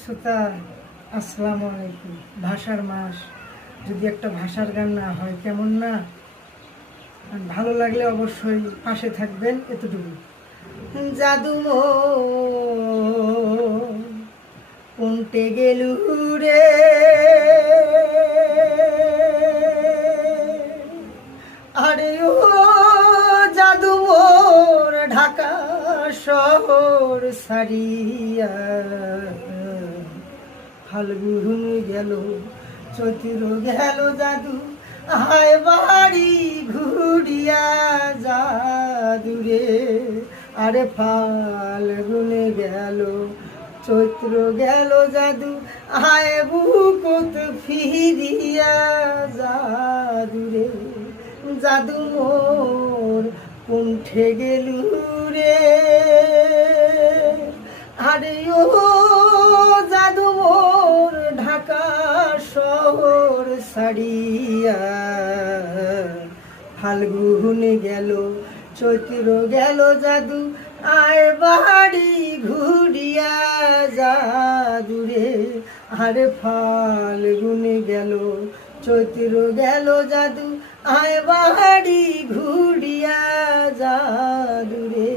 শ্রোতা, আসসালামু আলাইকুম। ভাষার মাস যদি একটা ভাষার গান না হয় কেমন না। ভালো লাগলে অবশ্যই পাশে থাকবেন। এতটুকু জাদু কোনটে গেলু রে, আরে ও জাদু মোর ঢাকা শহর সারিয়া, ফাল্গুন গেল চৈত্র গেল জাদু আয় বাড়ি ঘুরিয়া জাদু রে, আরে ফাল্গুন গেল চৈত্র গেল জাদু আয় বুকত ফিরিয়া জাদু রে, জাদু মোর কুণ্ঠে গেলু রে, আরে ও জাদু মোর ঢাকা শহর সারিয়া, ফাল্গুন গেল চৈত্র গেল জাদু আয় বাড়ি ঘুরিয়া জাদু রে, আরে ফাল্গুন গেল চৈত্র গেল জাদু আয় বাড়ি ঘুরিয়া জাদু রে।